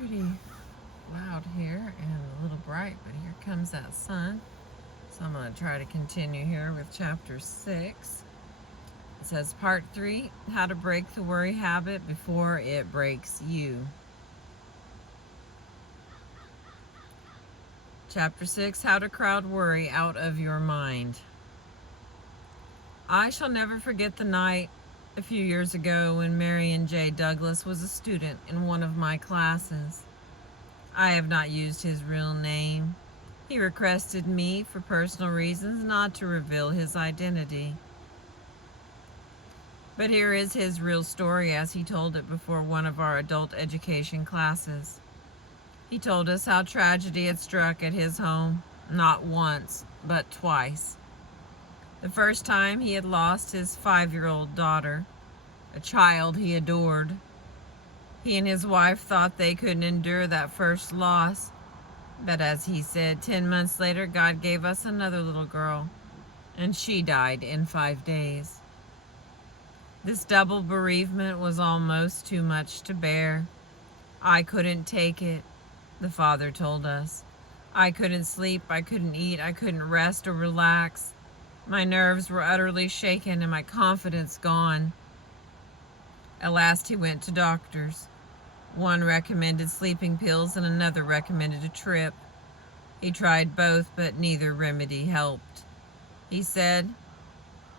pretty loud here and a little bright, but here comes that sun. So I'm going to try to continue here with chapter 6. It says part 3, how to break the worry habit before it breaks you. Chapter 6, how to crowd worry out of your mind. I shall never forget the night a few years ago when Marion J. Douglas was a student in one of my classes. I have not used his real name. He requested me, for personal reasons, not to reveal his identity. But here is his real story as he told it before one of our adult education classes. He told us how tragedy had struck at his home, not once, but twice. The first time he had lost his 5-year-old daughter, a child he adored. He and his wife thought they couldn't endure that first loss. But as he said, 10 months later, God gave us another little girl, and she died in 5 days. This double bereavement was almost too much to bear. I couldn't take it, the father told us. I couldn't sleep, I couldn't eat, I couldn't rest or relax. My nerves were utterly shaken and my confidence gone. At last he went to doctors. One recommended sleeping pills and another recommended a trip. He tried both, but neither remedy helped. He said,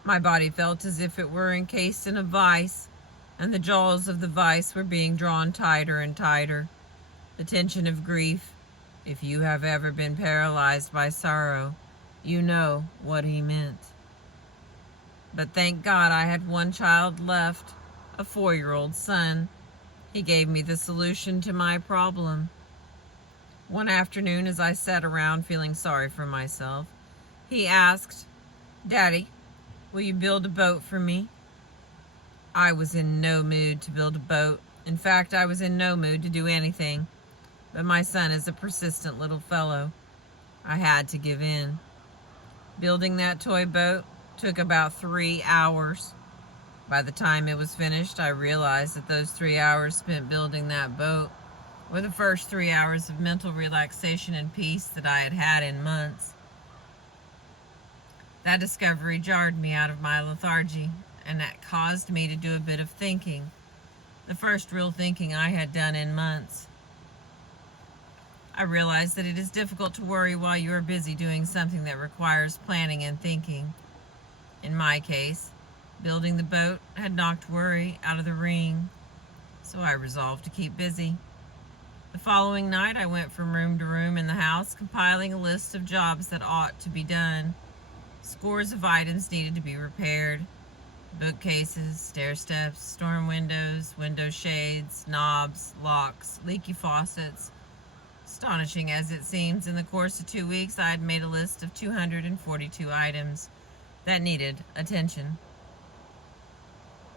"My body felt as if it were encased in a vice, and the jaws of the vice were being drawn tighter and tighter. The tension of grief. If you have ever been paralyzed by sorrow, you know what he meant. But thank God I had one child left, a 4-year-old son. He gave me the solution to my problem. One afternoon, as I sat around feeling sorry for myself, he asked, 'Daddy, will you build a boat for me?' I was in no mood to build a boat. In fact, I was in no mood to do anything. But my son is a persistent little fellow. I had to give in. Building that toy boat took about 3 hours. By the time it was finished, I realized that those 3 hours spent building that boat were the first 3 hours of mental relaxation and peace that I had had in months. That discovery jarred me out of my lethargy, and that caused me to do a bit of thinking, the first real thinking I had done in months. I realized that it is difficult to worry while you are busy doing something that requires planning and thinking. In my case, building the boat had knocked worry out of the ring, so I resolved to keep busy. The following night, I went from room to room in the house, compiling a list of jobs that ought to be done. Scores of items needed to be repaired. Bookcases, stair steps, storm windows, window shades, knobs, locks, leaky faucets. Astonishing as it seems, in the course of 2 weeks, I had made a list of 242 items that needed attention.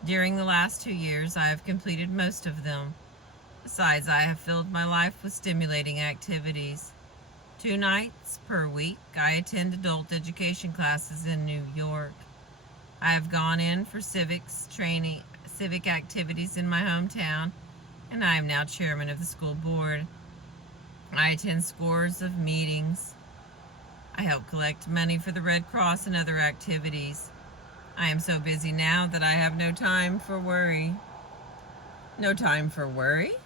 During the last 2 years, I have completed most of them. Besides, I have filled my life with stimulating activities. 2 nights per week, I attend adult education classes in New York. I have gone in for civic activities in my hometown, and I am now chairman of the school board. I attend scores of meetings. I help collect money for the Red Cross and other activities. I am so busy now that I have no time for worry." No time for worry?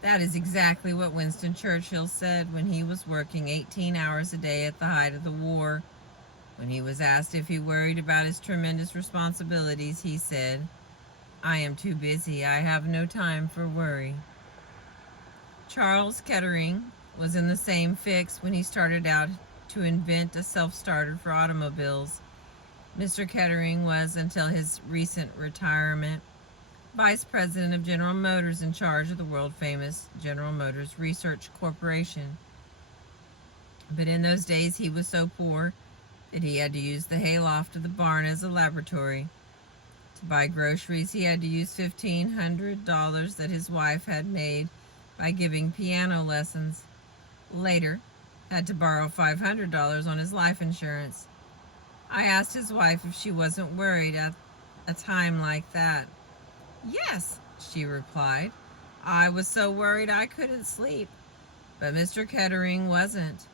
That is exactly what Winston Churchill said when he was working 18 hours a day at the height of the war. When he was asked if he worried about his tremendous responsibilities, he said, "I am too busy. I have no time for worry." Charles Kettering was in the same fix when he started out to invent a self-starter for automobiles. Mr. Kettering was, until his recent retirement, vice president of General Motors, in charge of the world-famous General Motors Research Corporation. But in those days he was so poor that he had to use the hayloft of the barn as a laboratory. To buy groceries, he had to use $1,500 that his wife had made by giving piano lessons. Later, had to borrow $500 on his life insurance. I asked his wife if she wasn't worried at a time like that. "Yes," she replied. I was so worried I couldn't sleep, but Mr. Kettering wasn't.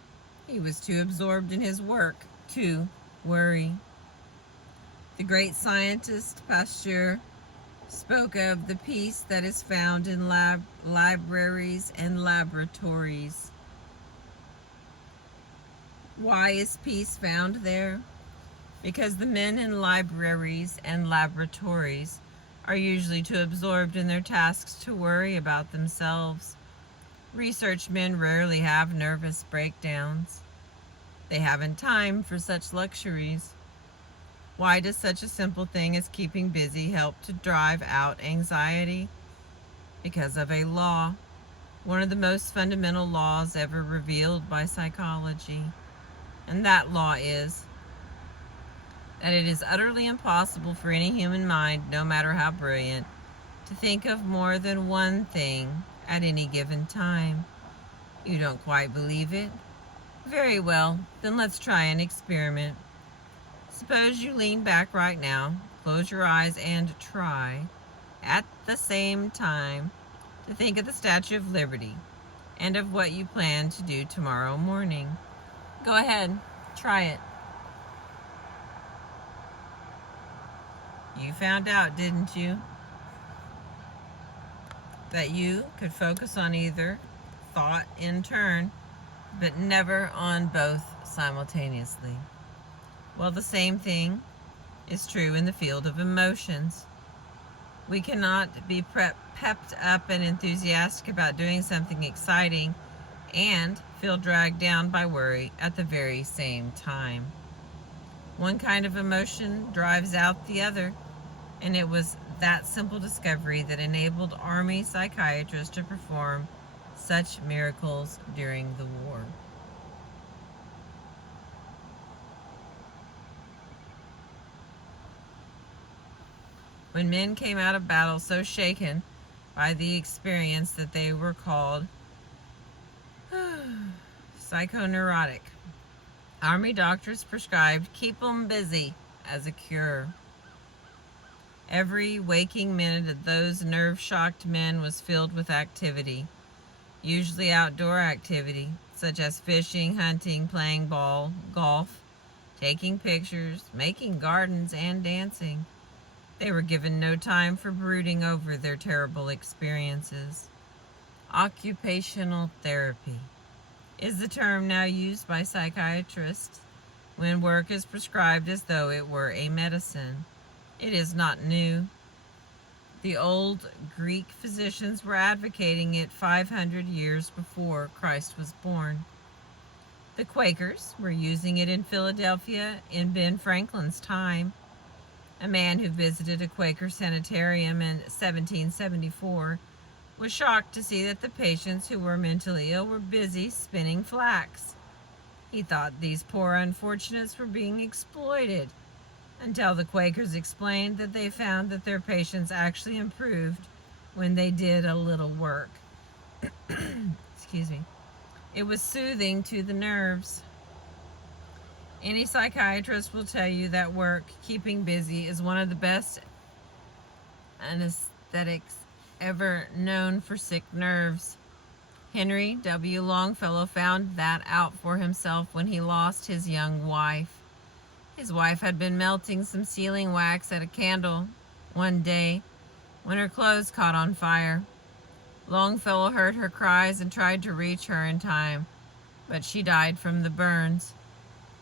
He was too absorbed in his work to worry. The great scientist Pasteur spoke of the peace that is found in libraries and laboratories. Why is peace found there? Because the men in libraries and laboratories are usually too absorbed in their tasks to worry about themselves. Research men rarely have nervous breakdowns. They haven't time for such luxuries. Why does such a simple thing as keeping busy help to drive out anxiety? Because of a law, one of the most fundamental laws ever revealed by psychology. And that law is that it is utterly impossible for any human mind, no matter how brilliant, to think of more than one thing at any given time. You don't quite believe it? Very well, then let's try an experiment. Suppose you lean back right now, close your eyes, and try, at the same time, to think of the Statue of Liberty and of what you plan to do tomorrow morning. Go ahead, try it. You found out, didn't you, that you could focus on either thought in turn, but never on both simultaneously. Well, the same thing is true in the field of emotions. We cannot be pepped up and enthusiastic about doing something exciting and feel dragged down by worry at the very same time. One kind of emotion drives out the other, and it was that simple discovery that enabled Army psychiatrists to perform such miracles during the war. When men came out of battle so shaken by the experience that they were called psychoneurotic, Army doctors prescribed keep 'em busy as a cure. Every waking minute of those nerve-shocked men was filled with activity, usually outdoor activity, such as fishing, hunting, playing ball, golf, taking pictures, making gardens, and dancing. They were given no time for brooding over their terrible experiences. Occupational therapy is the term now used by psychiatrists when work is prescribed as though it were a medicine. It is not new. The old Greek physicians were advocating it 500 years before Christ was born. The Quakers were using it in Philadelphia in Ben Franklin's time. A man who visited a Quaker sanitarium in 1774 was shocked to see that the patients who were mentally ill were busy spinning flax. He thought these poor unfortunates were being exploited, until the Quakers explained that they found that their patients actually improved when they did a little work. Excuse me. It was soothing to the nerves. Any psychiatrist will tell you that work, keeping busy, is one of the best anesthetics ever known for sick nerves. Henry W. Longfellow found that out for himself when he lost his young wife. His wife had been melting some sealing wax at a candle one day when her clothes caught on fire. Longfellow heard her cries and tried to reach her in time, but she died from the burns.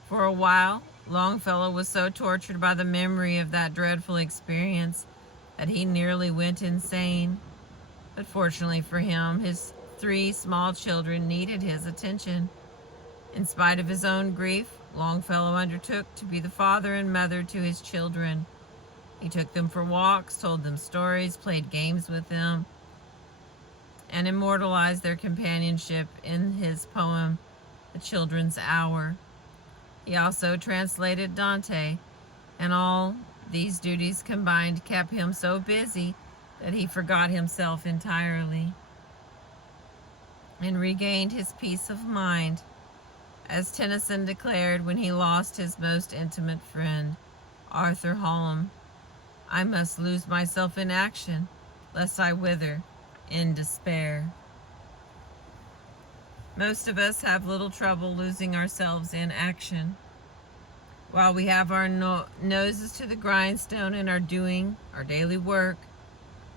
For a while, Longfellow was so tortured by the memory of that dreadful experience that he nearly went insane. But fortunately for him, his 3 small children needed his attention. In spite of his own grief, Longfellow undertook to be the father and mother to his children. He took them for walks, told them stories, played games with them, and immortalized their companionship in his poem, The Children's Hour. He also translated Dante, and all these duties combined kept him so busy that he forgot himself entirely and regained his peace of mind. As Tennyson declared when he lost his most intimate friend, Arthur Hallam, I must lose myself in action, lest I wither in despair. Most of us have little trouble losing ourselves in action. While we have our noses to the grindstone and are doing our daily work,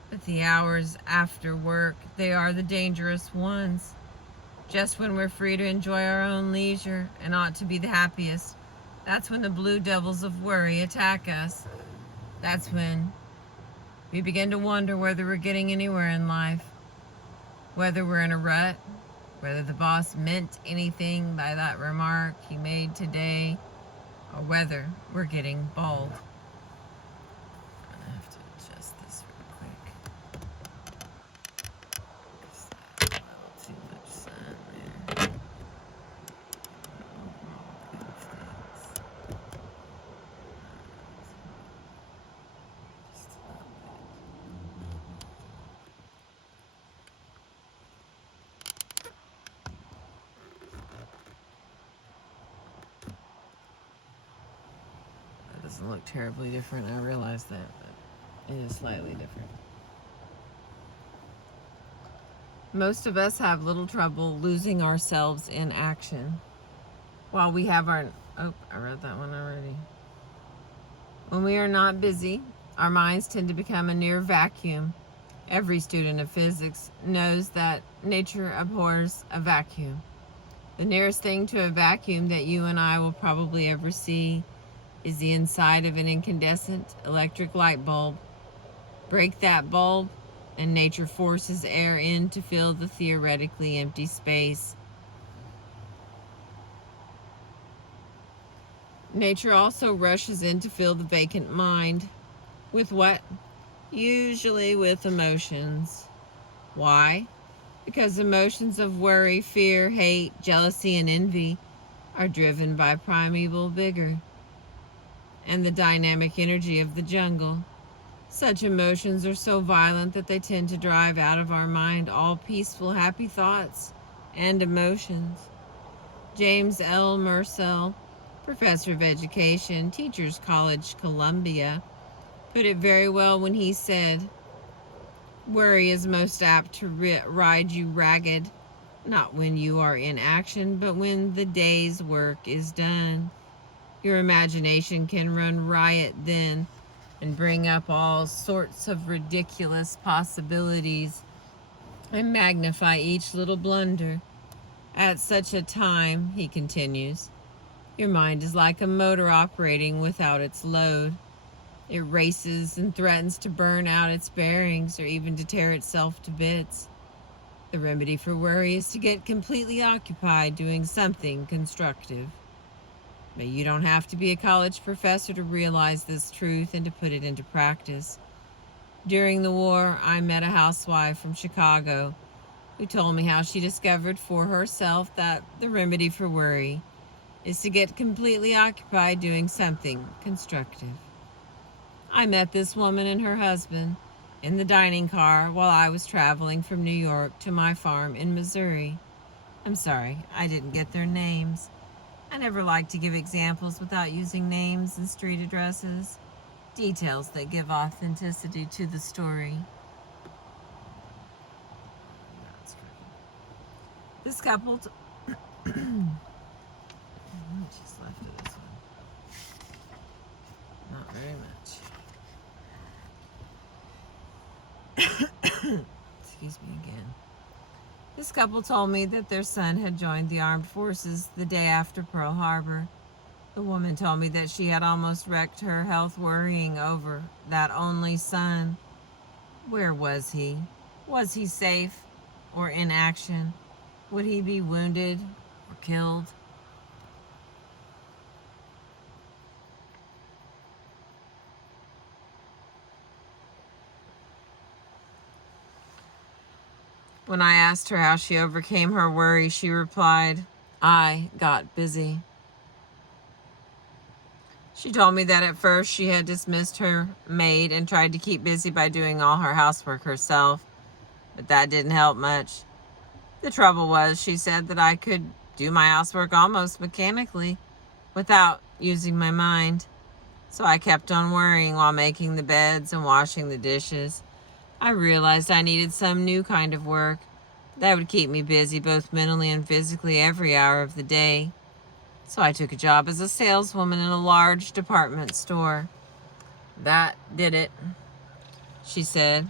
but the hours after work, they are the dangerous ones. Just when we're free to enjoy our own leisure and ought to be the happiest, that's when the blue devils of worry attack us. That's when we begin to wonder whether we're getting anywhere in life, whether we're in a rut, whether the boss meant anything by that remark he made today, or whether we're getting bald. I'm gonna have to adjust this real quick. There's a little too much sun there. Just a little bit. That doesn't look terribly different. I realize that, but it is slightly different. Most of us have little trouble losing ourselves in action. While we have our... Oh, I read that one already. When we are not busy, our minds tend to become a near vacuum. Every student of physics knows that nature abhors a vacuum. The nearest thing to a vacuum that you and I will probably ever see is the inside of an incandescent electric light bulb. Break that bulb, and nature forces air in to fill the theoretically empty space. Nature also rushes in to fill the vacant mind. With what? Usually with emotions. Why? Because emotions of worry, fear, hate, jealousy, and envy are driven by primeval vigor and the dynamic energy of the jungle. Such emotions are so violent that they tend to drive out of our mind all peaceful, happy thoughts and emotions. James L. Mursell, professor of education, Teachers College, Columbia, put it very well when he said, "Worry is most apt to ride you ragged, not when you are in action, but when the day's work is done. Your imagination can run riot then and bring up all sorts of ridiculous possibilities and magnify each little blunder. At such a time," he continues, "your mind is like a motor operating without its load. It races and threatens to burn out its bearings or even to tear itself to bits. The remedy for worry is to get completely occupied doing something constructive." But you don't have to be a college professor to realize this truth and to put it into practice. During the war, I met a housewife from Chicago who told me how she discovered for herself that the remedy for worry is to get completely occupied doing something constructive. I met this woman and her husband in the dining car while I was traveling from New York to my farm in Missouri. I'm sorry, I didn't get their names. I never like to give examples without using names and street addresses, details that give authenticity to the story. This couple... Just left of this one. Not very much. Excuse me again. This couple told me that their son had joined the armed forces the day after Pearl Harbor. The woman told me that she had almost wrecked her health worrying over that only son. Where was he? Was he safe or in action? Would he be wounded or killed? When I asked her how she overcame her worry, she replied, "I got busy." She told me that at first she had dismissed her maid and tried to keep busy by doing all her housework herself, but that didn't help much. The trouble was, she said, that I could do my housework almost mechanically without using my mind. So I kept on worrying while making the beds and washing the dishes. I realized I needed some new kind of work that would keep me busy both mentally and physically every hour of the day. So I took a job as a saleswoman in a large department store. That did it, she said.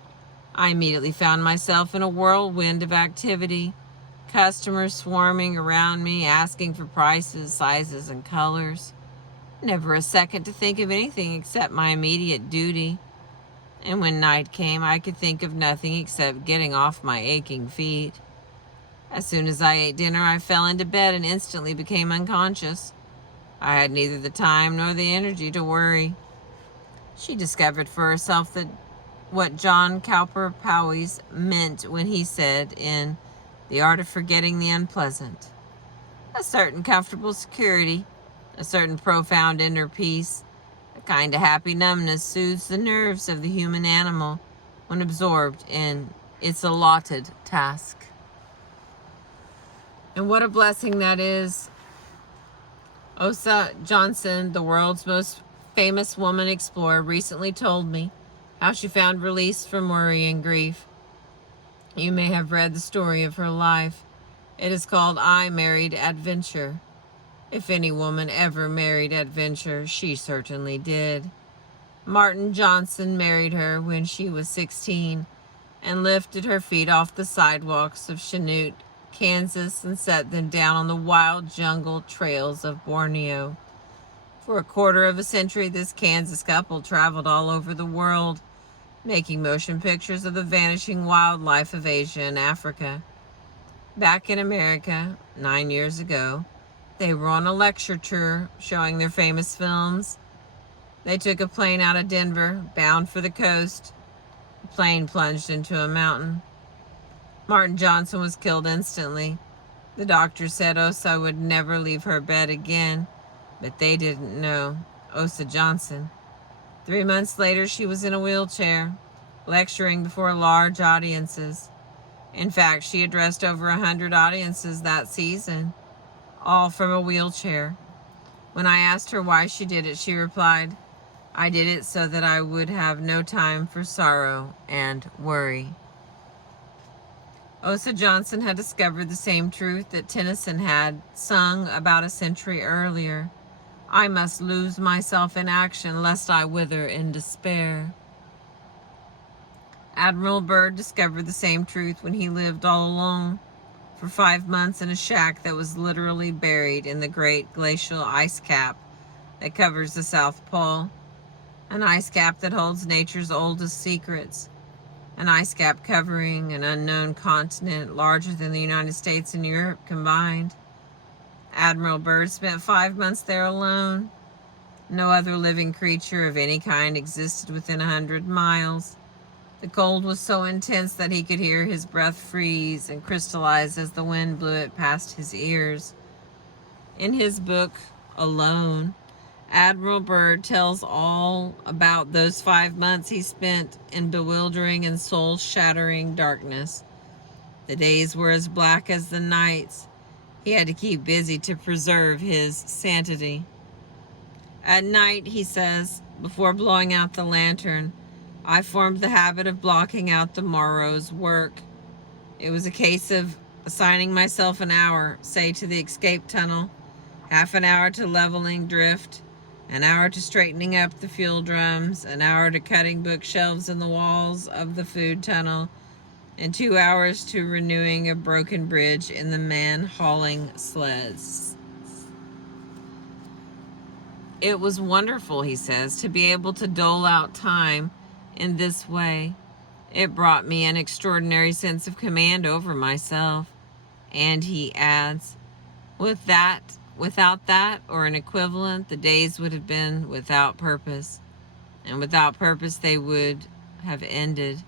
I immediately found myself in a whirlwind of activity. Customers swarming around me, asking for prices, sizes, and colors. Never a second to think of anything except my immediate duty. And when night came, I could think of nothing except getting off my aching feet. As soon as I ate dinner, I fell into bed and instantly became unconscious. I had neither the time nor the energy to worry. She discovered for herself that what John Cowper Powys meant when he said in The Art of Forgetting the Unpleasant. A certain comfortable security, a certain profound inner peace, a kind of happy numbness soothes the nerves of the human animal when absorbed in its allotted task. And what a blessing that is. Osa Johnson, the world's most famous woman explorer, recently told me how she found release from worry and grief. You may have read the story of her life. It is called I Married Adventure. If any woman ever married adventure, she certainly did. Martin Johnson married her when she was 16 and lifted her feet off the sidewalks of Chanute, Kansas, and set them down on the wild jungle trails of Borneo. For a quarter of a century, this Kansas couple traveled all over the world, making motion pictures of the vanishing wildlife of Asia and Africa. Back in America, 9 years ago, they were on a lecture tour showing their famous films. They took a plane out of Denver, bound for the coast. The plane plunged into a mountain. Martin Johnson was killed instantly. The doctor said Osa would never leave her bed again, but they didn't know Osa Johnson. 3 months later, she was in a wheelchair, lecturing before large audiences. In fact, she addressed over 100 audiences that season, all from a wheelchair. When I asked her why she did it, she replied, I did it so that I would have no time for sorrow and worry. Osa Johnson had discovered the same truth that Tennyson had sung about a century earlier. I must lose myself in action, lest I wither in despair. Admiral Byrd discovered the same truth when he lived all alone for 5 months in a shack that was literally buried in the great glacial ice cap that covers the South Pole. An ice cap that holds nature's oldest secrets. An ice cap covering an unknown continent larger than the United States and Europe combined. Admiral Byrd spent 5 months there alone. No other living creature of any kind existed within 100 miles. The cold was so intense that he could hear his breath freeze and crystallize as the wind blew it past his ears. In his book, Alone, Admiral Byrd tells all about those 5 months he spent in bewildering and soul-shattering darkness. The days were as black as the nights. He had to keep busy to preserve his sanity. At night, he says, before blowing out the lantern, I formed the habit of blocking out the morrow's work. It was a case of assigning myself an hour, say to the escape tunnel, half an hour to leveling drift, an hour to straightening up the fuel drums, an hour to cutting bookshelves in the walls of the food tunnel, and 2 hours to renewing a broken bridge in the man hauling sleds. It was wonderful, he says, to be able to dole out time in this way. It brought me an extraordinary sense of command over myself. And he adds, without that or an equivalent, the days would have been without purpose. And without purpose they would have ended,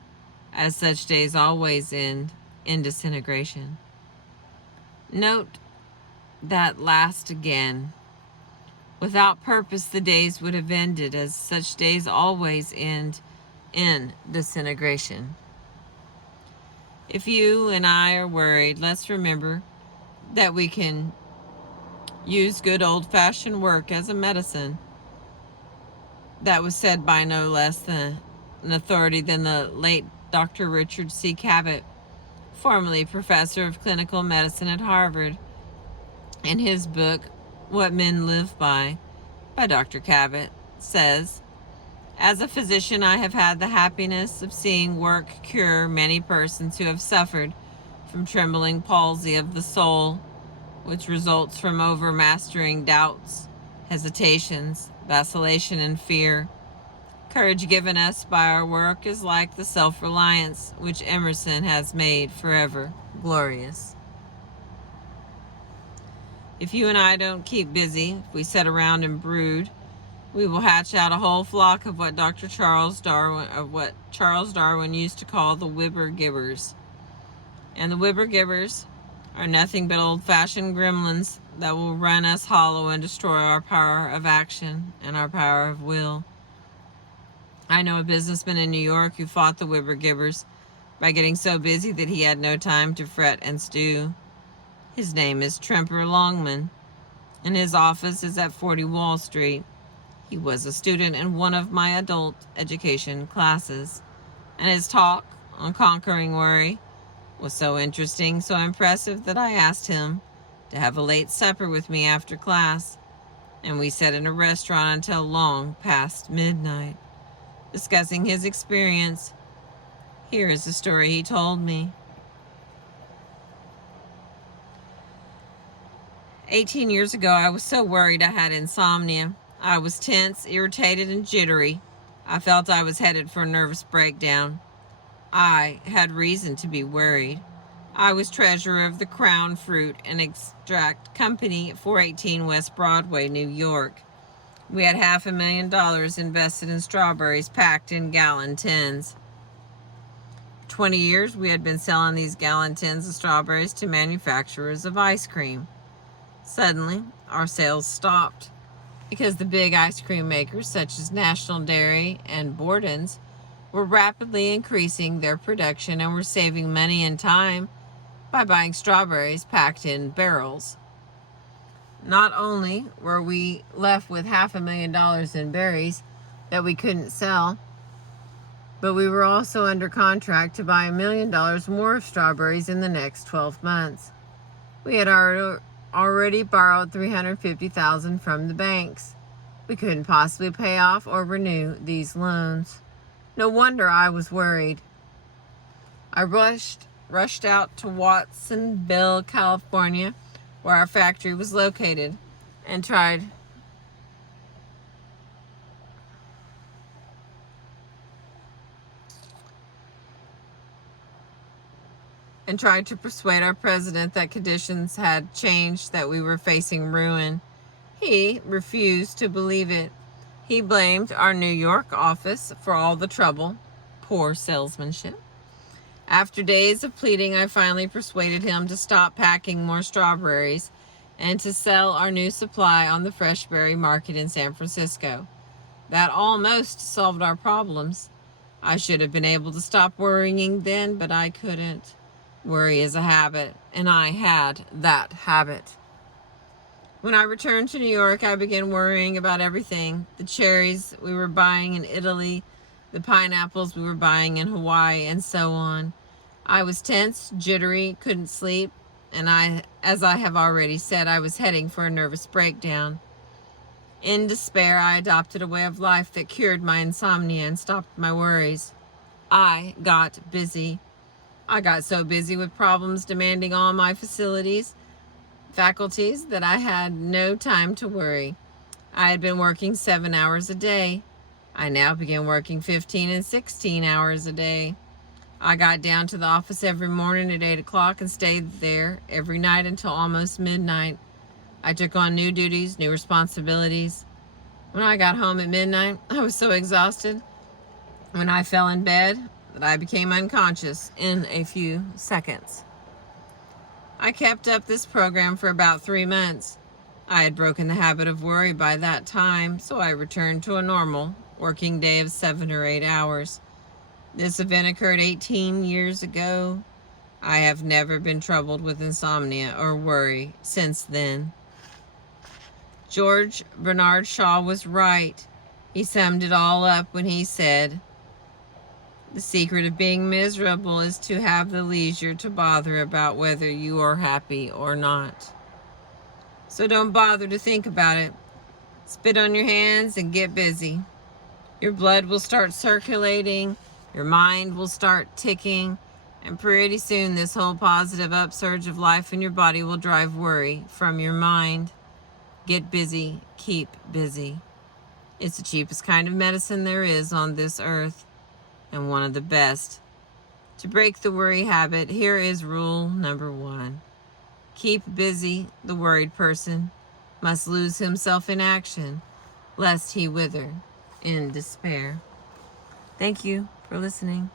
as such days always end, in disintegration. Note that last again. Without purpose the days would have ended, as such days always end in disintegration. If you and I are worried, let's remember that we can use good old-fashioned work as a medicine. That was said by no less than an authority than the late Dr. Richard C. Cabot, formerly professor of clinical medicine at Harvard. In his book, What Men Live By Dr. Cabot, says, "As a physician, I have had the happiness of seeing work cure many persons who have suffered from trembling palsy of the soul, which results from overmastering doubts, hesitations, vacillation, and fear. Courage given us by our work is like the self-reliance which Emerson has made forever glorious." If you and I don't keep busy, if we sit around and brood, we will hatch out a whole flock of what Charles Darwin used to call the Wibber-gibbers. And the Wibber-gibbers are nothing but old-fashioned gremlins that will run us hollow and destroy our power of action and our power of will. I know a businessman in New York who fought the Wibber-gibbers by getting so busy that he had no time to fret and stew. His name is Tremper Longman, and his office is at 40 Wall Street. He was a student in one of my adult education classes, and his talk on conquering worry was so interesting, so impressive, that I asked him to have a late supper with me after class, and we sat in a restaurant until long past midnight, discussing his experience. Here is the story he told me. 18 years ago, I was so worried I had insomnia. I was tense, irritated, and jittery. I felt I was headed for a nervous breakdown. I had reason to be worried. I was treasurer of the Crown Fruit and Extract Company at 418 West Broadway, New York. We had $500,000 invested in strawberries packed in gallon tins. For 20 years, we had been selling these gallon tins of strawberries to manufacturers of ice cream. Suddenly, our sales stopped because the big ice cream makers, such as National Dairy and Borden's, were rapidly increasing their production and were saving money and time by buying strawberries packed in barrels. Not only were we left with $500,000 in berries that we couldn't sell, but we were also under contract to buy $1 million more of strawberries in the next 12 months. We had already borrowed $350,000 from the banks. We couldn't possibly pay off or renew these loans. No wonder I was worried. I rushed out to Watsonville, California, where our factory was located, and tried to persuade our president that conditions had changed, that we were facing ruin. He refused to believe it. He blamed our New York office for all the trouble. Poor salesmanship. After days of pleading, I finally persuaded him to stop packing more strawberries and to sell our new supply on the fresh berry market in San Francisco. That almost solved our problems. I should have been able to stop worrying then, but I couldn't. Worry is a habit, and I had that habit. When I returned to New York, I began worrying about everything. The cherries we were buying in Italy, the pineapples we were buying in Hawaii, and so on. I was tense, jittery, couldn't sleep, and as I have already said, I was heading for a nervous breakdown. In despair, I adopted a way of life that cured my insomnia and stopped my worries. I got busy. I got so busy with problems demanding all my faculties that I had no time to worry. I had been working 7 hours a day. I now began working 15 and 16 hours a day. I got down to the office every morning at 8 o'clock and stayed there every night until almost midnight. I took on new duties, new responsibilities. When I got home at midnight, I was so exhausted when I fell in bed that I became unconscious in a few seconds. I kept up this program for about 3 months. I had broken the habit of worry by that time, so I returned to a normal working day of 7 or 8 hours. This event occurred 18 years ago. I have never been troubled with insomnia or worry since then. George Bernard Shaw was right. He summed it all up when he said, The secret of being miserable is to have the leisure to bother about whether you are happy or not. So don't bother to think about it. Spit on your hands and get busy. Your blood will start circulating, your mind will start ticking, and pretty soon this whole positive upsurge of life in your body will drive worry from your mind. Get busy, keep busy. It's the cheapest kind of medicine there is on this earth, and one of the best. To break the worry habit, here is rule number 1. Keep busy. The worried person must lose himself in action, lest he wither in despair. Thank you for listening.